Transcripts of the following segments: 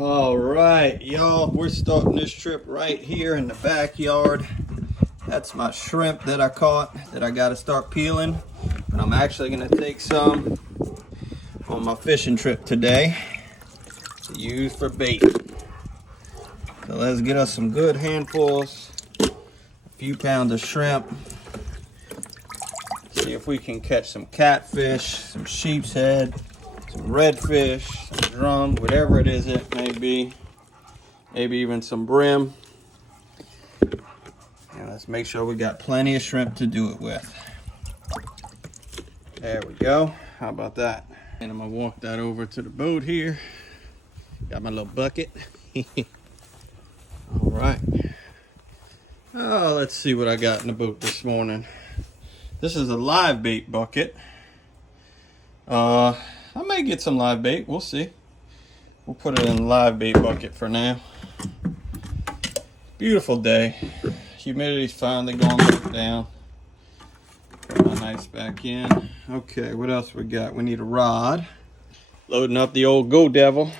All right, y'all, we're starting this trip right here in the backyard. That's my shrimp that I caught that I got to start peeling. And I'm actually going to take some on my fishing trip today to use for bait. So let's get us some good handfuls, a few pounds of shrimp. See if we can catch some catfish, some sheep's head, some redfish, some drum, whatever it is it may be. Maybe even some brim. And let's make sure we got plenty of shrimp to do it with. There we go. How about that? And I'm gonna walk that over to the boat here. Got my little bucket. All right. Oh, let's see what I got in the boat this morning. This is a live bait bucket. I may get some live bait. We'll see. We'll put it in the live bait bucket for now. Beautiful day. Humidity's finally going down. Put my knives back in. Okay, what else we got? We need a rod. Loading up the old Go Devil.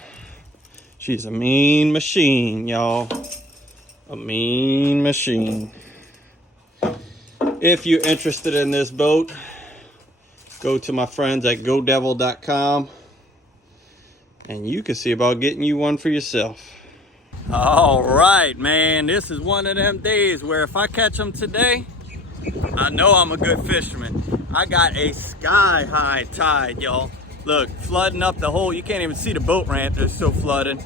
She's a mean machine, y'all. A mean machine. If you're interested in this boat, go to my friends at godevil.com and you can see about getting you one for yourself. All right, man, this is one of them days where if I catch them today, I know I'm a good fisherman. I got a sky high tide, y'all. Look, flooding up the whole, you can't even see the boat ramp, it's so flooded.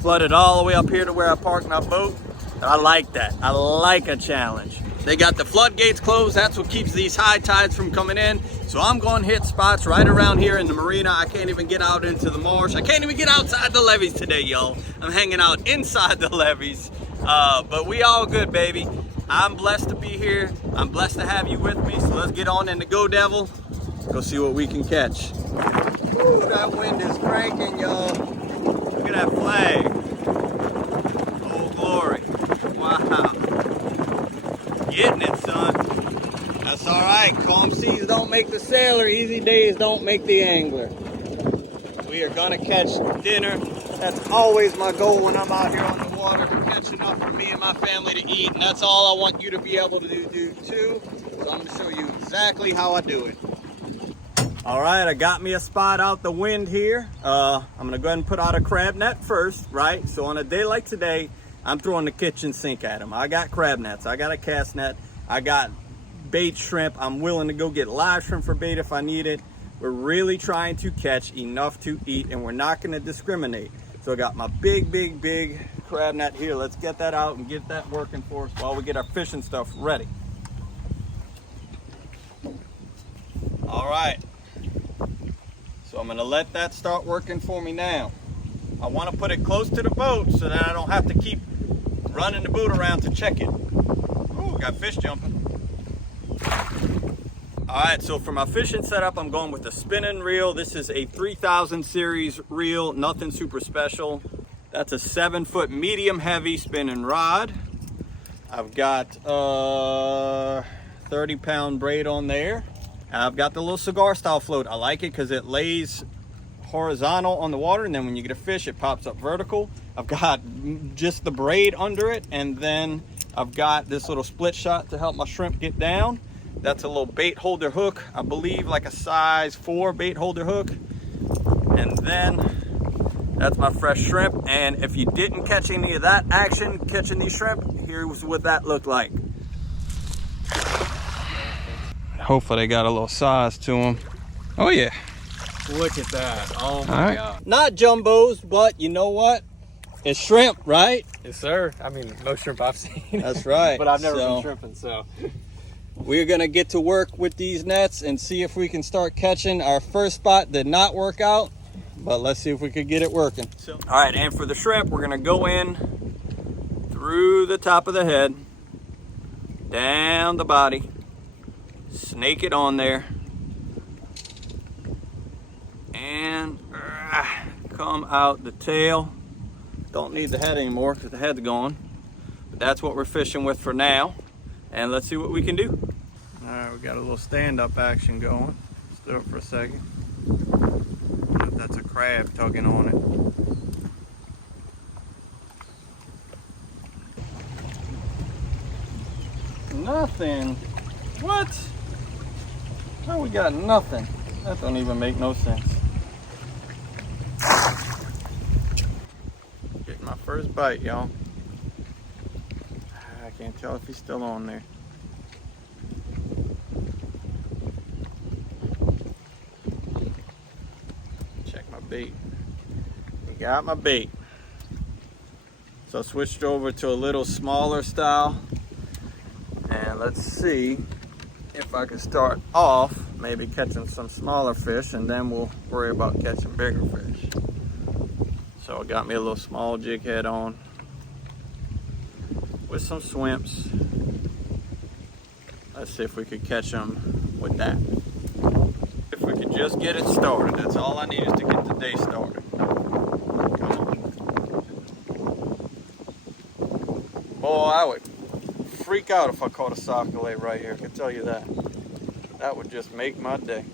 Flooded all the way up here to where I parked my boat. I like that. I like a challenge. They got the floodgates closed. That's what keeps these high tides from coming in. So I'm going to hit spots right around here in the marina. I can't even get out into the marsh. I can't even get outside the levees today, y'all. I'm hanging out inside the levees. But we all good, baby. I'm blessed to be here. I'm blessed to have you with me. So let's get on in the Go Devil. Go see what we can catch. Ooh, that wind is cranking, y'all. Look at that flag. Oh, glory. Wow. Getting it, son. That's all right. Calm seas don't make the sailor. Easy days don't make the angler. We are gonna catch dinner. That's always my goal when I'm out here on the water, to catch enough for me and my family to eat. And that's all I want you to be able to do too. So I'm gonna show you exactly how I do it. All right, I got me a spot out the wind here. I'm gonna go ahead and put out a crab net first, right? So on a day like today, I'm throwing the kitchen sink at them. I got crab nets, I got a cast net, I got bait shrimp. I'm willing to go get live shrimp for bait if I need it. We're really trying to catch enough to eat, and we're not gonna discriminate. So I got my big crab net here. Let's get that out and get that working for us while we get our fishing stuff ready. All right. So I'm gonna let that start working for me now. I wanna put it close to the boat so that I don't have to keep running the boat around to check it. Ooh, got fish jumping. All right, so for my fishing setup, I'm going with the spinning reel. This is a 3000 series reel, nothing super special. That's a 7-foot medium heavy spinning rod. I've got 30-pound braid on there. I've got the little cigar style float. I like it because it lays horizontal on the water, and then when you get a fish, it pops up vertical. I've got just the braid under it, and then I've got this little split shot to help my shrimp get down. That's a little bait holder hook, I believe like a size 4 bait holder hook. And then that's my fresh shrimp. And if you didn't catch any of that action catching these shrimp, here's what that looked like. Hopefully they got a little size to them. Oh yeah. Look at that. Oh my God. Not jumbos, but you know what? It's shrimp, right? Yes, sir. I mean, most shrimp I've seen. That's right. But I've never been shrimping, so. We're gonna get to work with these nets and see if we can start catching. Our first spot did not work out, but let's see if we could get it working. All right, and for the shrimp, we're gonna go in through the top of the head, down the body, snake it on there, and come out the tail. Don't need the head anymore because the head's gone, but that's what we're fishing with for now. And let's see what we can do. All right, we got a little stand-up action going. Let's do it for a second. I don't know if that's a crab tugging on it. nothing. What? How we got nothing? That don't even make no sense. Getting my first bite, y'all. I can't tell if he's still on there. Check my bait. He got my bait. So I switched over to a little smaller style. And let's see if I can start off maybe catching some smaller fish, and then we'll worry about catching bigger fish. So I got me a little small jig head on with some swimps. Let's see if we could catch them with that. If we could just get it started, that's all I need is to get the day started. Come on. Boy, I would freak out if I caught a sac-a-lait right here, I can tell you that. That would just make my day.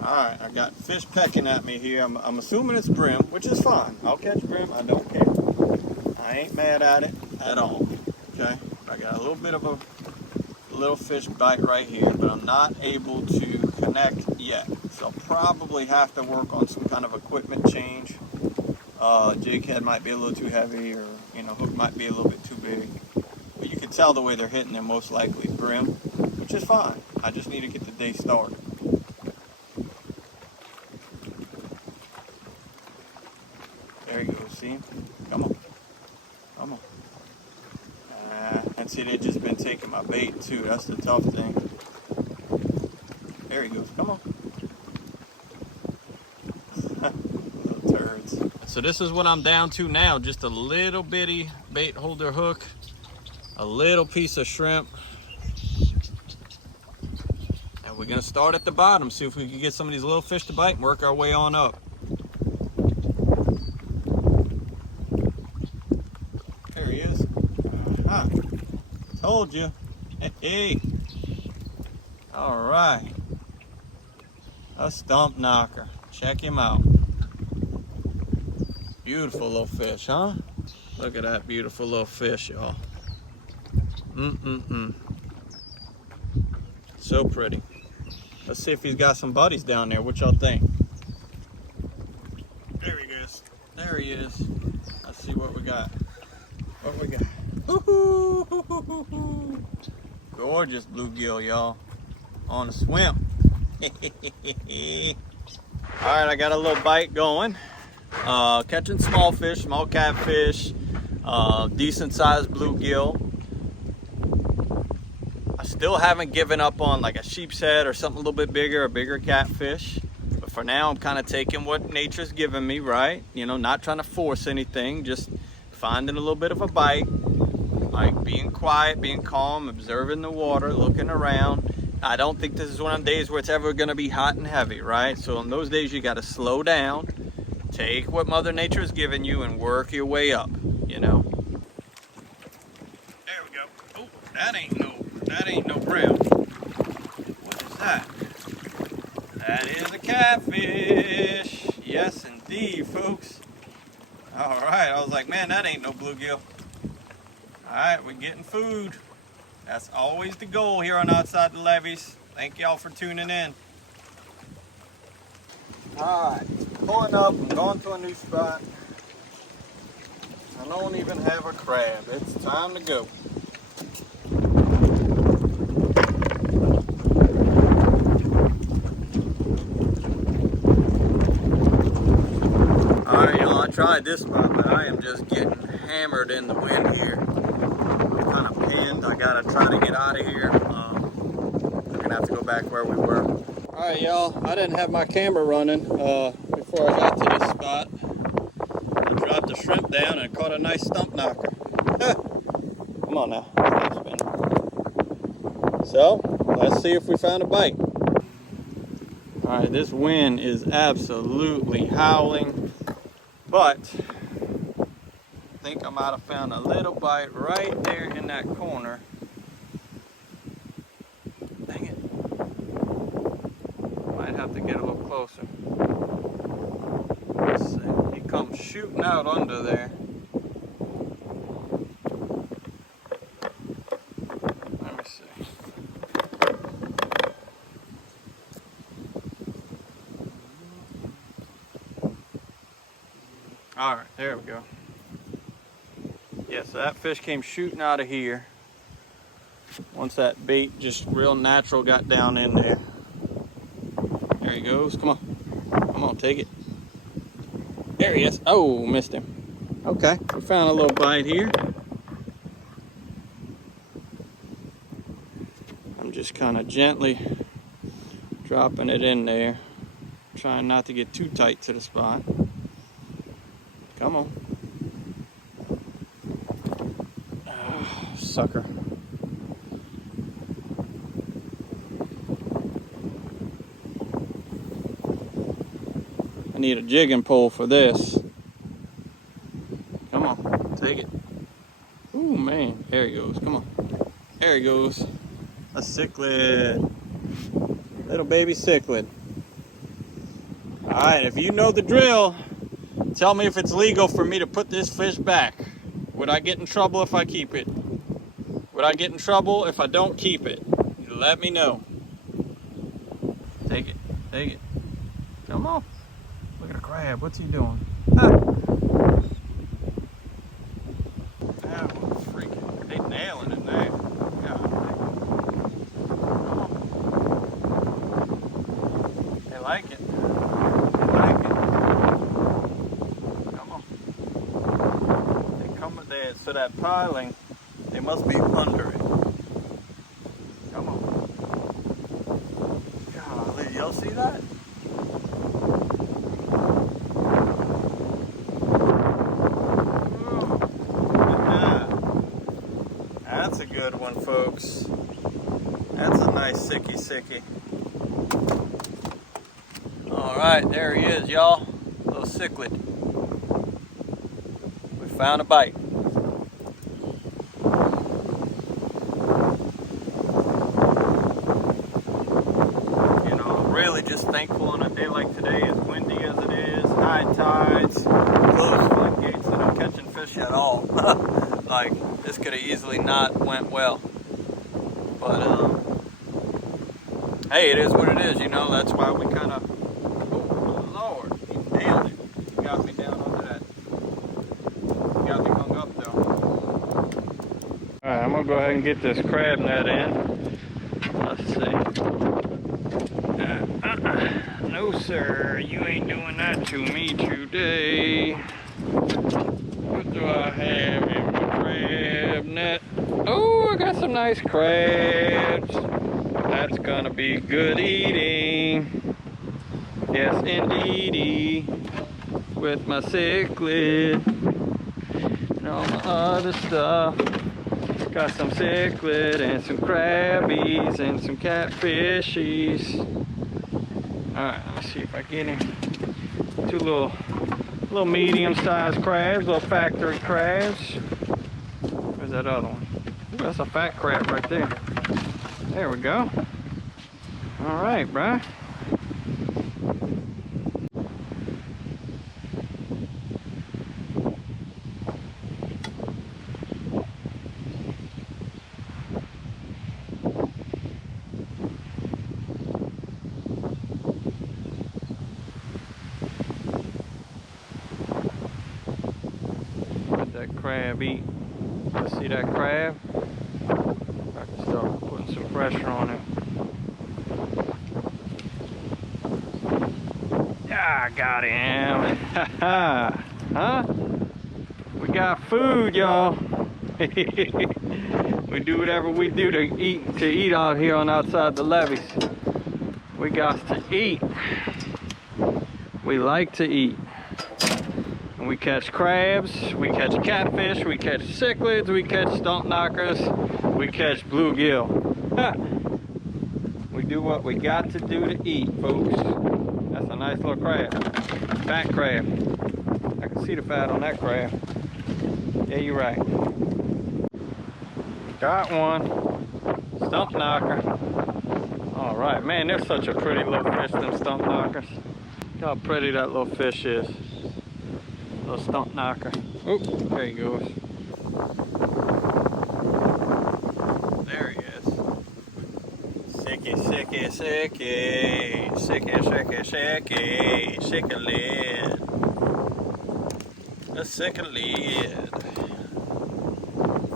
Alright, I got fish pecking at me here. I'm assuming it's brim, which is fine. I'll catch brim, I don't care. I ain't mad at it at all. Okay, I got a little bit of a little fish bite right here, but I'm not able to connect yet. So I'll probably have to work on some kind of equipment change. Jig head might be a little too heavy, or hook might be a little bit too big. But you can tell the way they're hitting, they're most likely brim, which is fine. I just need to get the day started. There you go, see him? Come on. Come on. And see, they've just been taking my bait too. That's the tough thing. There he goes. Come on. Little turds. So this is what I'm down to now. Just a little bitty bait holder hook. A little piece of shrimp. And we're going to start at the bottom. See if we can get some of these little fish to bite and work our way on up. There he is. Told you. Hey. All right. A stump knocker. Check him out. Beautiful little fish, huh? Look at that beautiful little fish, y'all. So pretty. Let's see if he's got some buddies down there. What y'all think? There he is. There he is. Let's see what we got. What we got? Woo-hoo! Gorgeous bluegill, y'all. On a swim. Alright, I got a little bite going. Catching small fish, small catfish, decent sized bluegill. I still haven't given up on like a sheep's head or something a little bit bigger, a bigger catfish. But for now, I'm kind of taking what nature's given me, right? Not trying to force anything, just finding a little bit of a bite. Like being quiet, being calm, observing the water, looking around. I don't think this is one of the days where it's ever going to be hot and heavy, right? So on those days, you got to slow down, take what Mother Nature has given you and work your way up, There we go. Oh, that ain't no brim. What is that? That is a catfish. Yes, indeed, folks. All right, I was like, man, that ain't no bluegill. All right, we're getting food. That's always the goal here on Outside the Levees. Thank y'all for tuning in. All right, pulling up. I'm going to a new spot. I don't even have a crab. It's time to go. All right, y'all, I tried this spot, but I am just getting hammered in the wind here. I'm kind of pinned. I gotta try to get out of here. I'm gonna have to go back where we were. All right, y'all, I didn't have my camera running before I got to this spot. I dropped the shrimp down and caught a nice stump knocker. Come on now, stop spinning. So, let's see if we found a bite. All right, this wind is absolutely howling, but I think I might have found a little bite right there in that corner. Dang it. Might have to get a little closer. Let's see. He comes shooting out under there. Let me see. All right, there we go. Yeah, so that fish came shooting out of here. Once that bait just real natural got down in there. There he goes. Come on. Come on, take it. There he is. Oh, missed him. Okay, we found a little bite here. I'm just kind of gently dropping it in there, trying not to get too tight to the spot. Come on. Oh, sucker. I need a jigging pole for this. Come on, take it. Ooh, man, there he goes. Come on. There he goes. A cichlid. Little baby cichlid. All right, if you know the drill, tell me if it's legal for me to put this fish back. Would I get in trouble if I keep it? Would I get in trouble if I don't keep it? Let me know. Take it, take it. Come on. Look at the crab, what's he doing? Ah. Oh, freaking, they nailing it now. They like it. They like it. Come on. They come with that, so that piling, they must be under it. Come on. Golly, y'all see that? That's a good one, folks. That's a nice sicky. All right, there he is, y'all. Little cichlid. We found a bite. You know, really just thankful on a day like today, as windy as it is, high tides, closed floodgates, that I'm catching fish at all. Like, this could have easily not went well. But, hey, it is what it is, you know, that's why we kind of, oh, Lord, he nailed it. He got me down under that. He got me hung up, though. All right, I'm going to go ahead and get this crab net in. Let's see. No, sir, you ain't doing that to me today. What do I have in my crab net? Oh, I got some nice crabs. That's gonna be good eating. Yes, indeedy. With my cichlid and all my other stuff. Got some cichlid and some crabbies and some catfishies. Alright, let me see if I get him. Two little medium-sized crabs, little factory crabs. Where's that other one? Ooh, that's a fat crab right there. There we go. All right, bruh. Let that crab eat. Let's see that crab. I can start putting some pressure on him. Yeah, I got him. Huh? We got food, y'all. We do whatever we do to eat out here on outside the levees. We got to eat. We like to eat. And we catch crabs, we catch catfish, we catch cichlids, we catch stump knockers, we catch bluegill. We do what we got to do to eat, folks. That's a nice little crab. Fat crab. I can see the fat on that crab. Yeah, you're right. Got one. Stump knocker. All right, man, they're such a pretty little fish, them stump knockers. Look how pretty that little fish is. Little stump knocker. Oh, there he goes. There he is. Sicky, sicky, sicky. Sicky, sicky, sicky. Sicky lid. A second lid.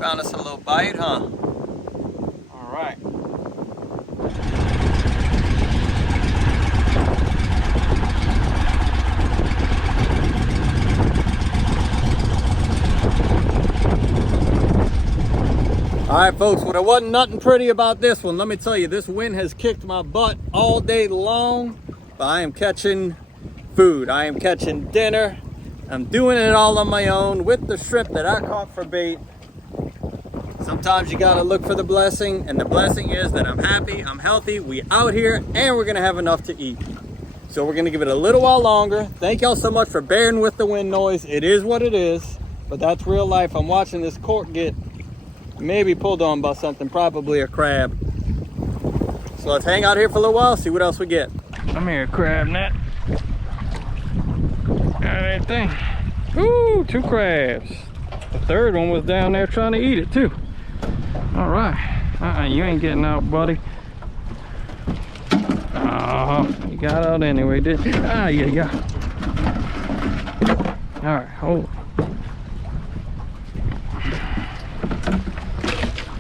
Found us a little bite, huh? All right. All right, folks, well, there wasn't nothing pretty about this one. Let me tell you, this wind has kicked my butt all day long, but I am catching food. I am catching dinner. I'm doing it all on my own with the shrimp that I caught for bait. Sometimes you gotta look for the blessing, and the blessing is that I'm happy, I'm healthy, we out here, and we're gonna have enough to eat. So we're gonna give it a little while longer. Thank y'all so much for bearing with the wind noise. It is what it is, but that's real life. I'm watching this cork get maybe pulled on by something, probably a crab. So let's hang out here for a little while, see what else we get. Come here, crab net. Got anything? Ooh, 2 crabs. The third one was down there trying to eat it too. All right, you ain't getting out, buddy. Oh, you got out anyway, didn't you? Ah, yeah. All right, hold on.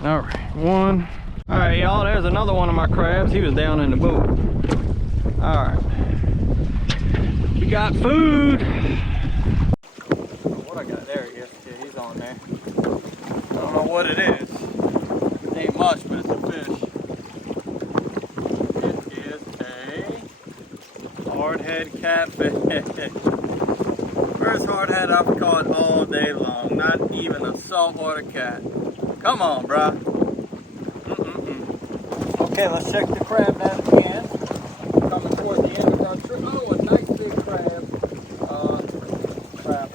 All right, 1. All right, y'all, there's another one of my crabs. He was down in the boat. All right, we got food. What I got there, yeah, he's on there. I don't know what it is. It ain't much, but it's a fish. It is a hardhead catfish. First hardhead I've caught all day long. Not even a saltwater cat. Come on, bruh. Okay, let's check the crab net again. Coming towards the end of our trip. Oh, a nice big crab. Crab.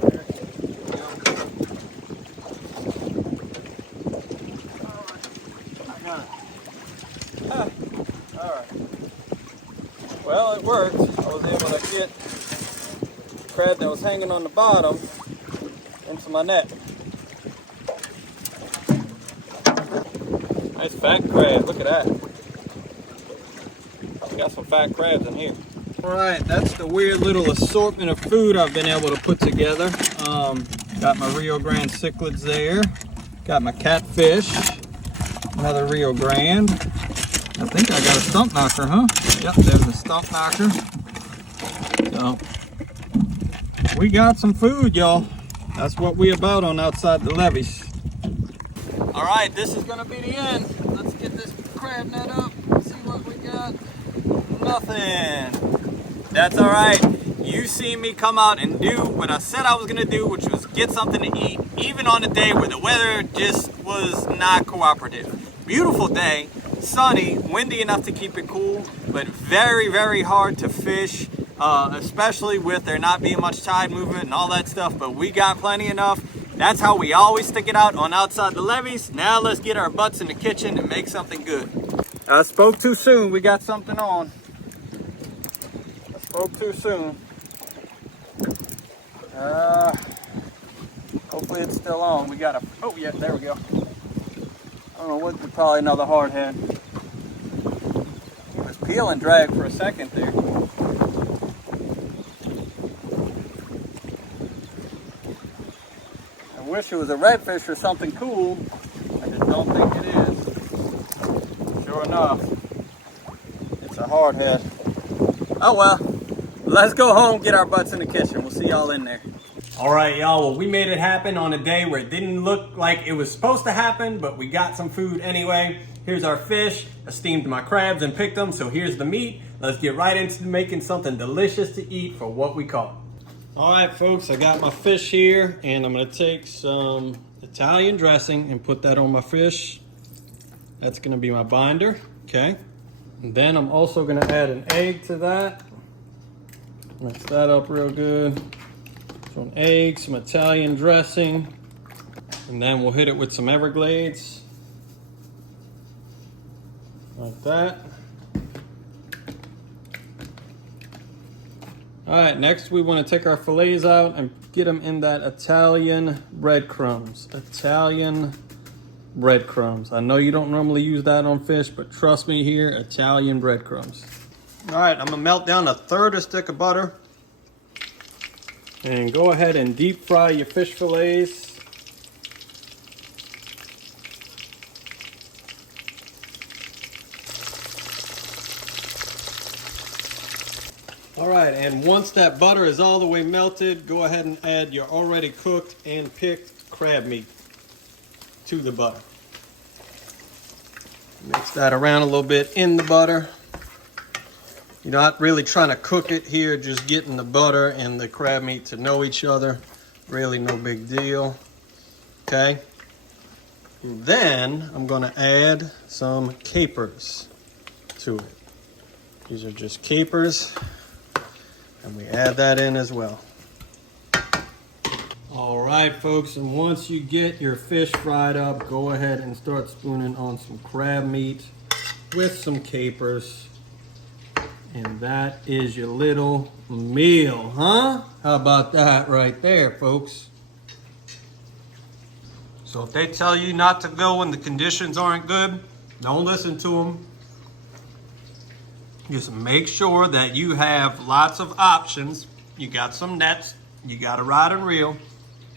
There we go. Alright. I got it. Ah. Alright. Well, it worked. I was able to get the crab that was hanging on the bottom into my net. Nice fat crab, look at that. We got some fat crabs in here. All right, that's the weird little assortment of food I've been able to put together. Got my Rio Grande cichlids there. Got my catfish, another Rio Grande. I think I got a stump knocker, huh? Yep, there's a stump knocker. So, we got some food, y'all. That's what we about on Outside the Levees. All right, this is gonna be the end. Let's get this crab net up, see what we got. Nothing. That's all right. You see me come out and do what I said I was gonna do, which was get something to eat, even on a day where the weather just was not cooperative. Beautiful day, sunny, windy enough to keep it cool, but very, very hard to fish, especially with there not being much tide movement and all that stuff, but we got plenty enough. That's how we always stick it out on Outside the Levees. Now let's get our butts in the kitchen and make something good. I spoke too soon. We got something on. I spoke too soon. Hopefully it's still on. We got a, oh yeah, there we go. I don't know what, probably another hardhead. It was peel and drag for a second there. I wish it was a redfish or something cool. I just don't think it is. Sure enough, it's a hardhead. Oh well, let's go home, get our butts in the kitchen. We'll see y'all in there. All right, y'all, well, we made it happen on a day where it didn't look like it was supposed to happen, but we got some food anyway. Here's our fish. I steamed my crabs and picked them, so here's the meat. Let's get right into making something delicious to eat for what we caught. All right, folks, I got my fish here, and I'm gonna take some Italian dressing and put that on my fish. That's gonna be my binder, okay? And then I'm also gonna add an egg to that. Mix that up real good. So an egg, some Italian dressing, and then we'll hit it with some Everglades. Like that. All right, next we want to take our fillets out and get them in that Italian breadcrumbs. Italian breadcrumbs. I know you don't normally use that on fish, but trust me here, Italian breadcrumbs. All right, I'm gonna melt down a third of a stick of butter. And go ahead and deep fry your fish fillets. All right, and once that butter is all the way melted, go ahead and add your already cooked and picked crab meat to the butter. Mix that around a little bit in the butter. You're not really trying to cook it here, just getting the butter and the crab meat to know each other. Really no big deal. Okay. And then I'm going to add some capers to it. These are just capers, and we add that in as well. All right, folks, and once you get your fish fried up, go ahead and start spooning on some crab meat with some capers. And that is your little meal, huh? How about that right there, folks? So if they tell you not to go when the conditions aren't good, don't listen to them. Just make sure that you have lots of options. You got some nets, you got a rod and reel,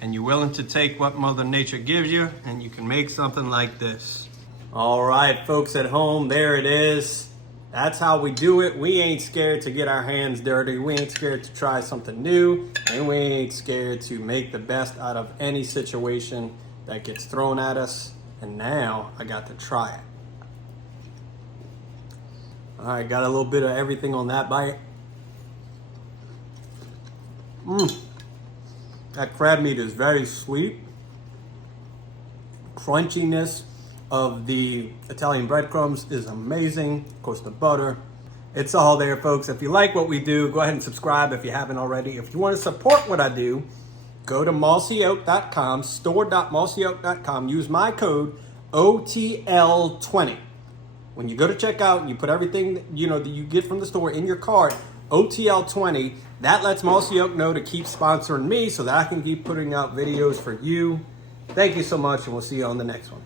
and you're willing to take what Mother Nature gives you, and you can make something like this. All right, folks at home, there it is. That's how we do it. We ain't scared to get our hands dirty. We ain't scared to try something new, and we ain't scared to make the best out of any situation that gets thrown at us. And now I got to try it. All right, got a little bit of everything on that bite. That crab meat is very sweet. Crunchiness of the Italian breadcrumbs is amazing. Of course, the butter. It's all there, folks. If you like what we do, go ahead and subscribe if you haven't already. If you want to support what I do, go to mossyoak.com, store.mossyoak.com. Use my code OTL20. When you go to checkout and you put everything that you get from the store in your cart, OTL20, that lets Mossy Oak know to keep sponsoring me so that I can keep putting out videos for you. Thank you so much, and we'll see you on the next one.